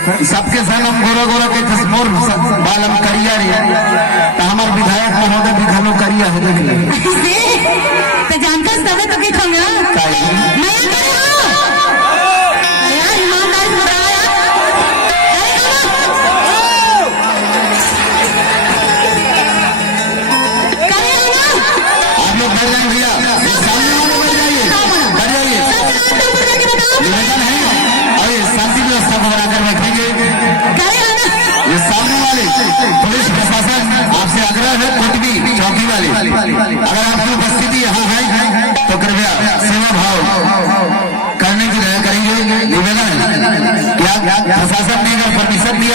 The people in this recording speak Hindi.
सबके संग हम गोरा गोरा के मोर बालम करिया रे तो हमार विधायक महोदय भी घनो करिया है देख ले तो जानकर सबे तो के खंगा काई मैं करे हो यार ईमानदार बुराया करे हो ना आप लोग बैठ जाइए भैया सामने वाले बैठ जाइए निवेदन है और ये शांति व्यवस्था को बनाकर बैठेंगे ये सामने वाले पुलिस प्रशासन आपसे आग्रह है कोटवी चौकी वाले अगर आपकी उपस्थिति यहाँ है तो कृपया सेवा भाव करने की दया करेंगे निवेदन है क्या प्रशासन ने अगर परमिशन दिया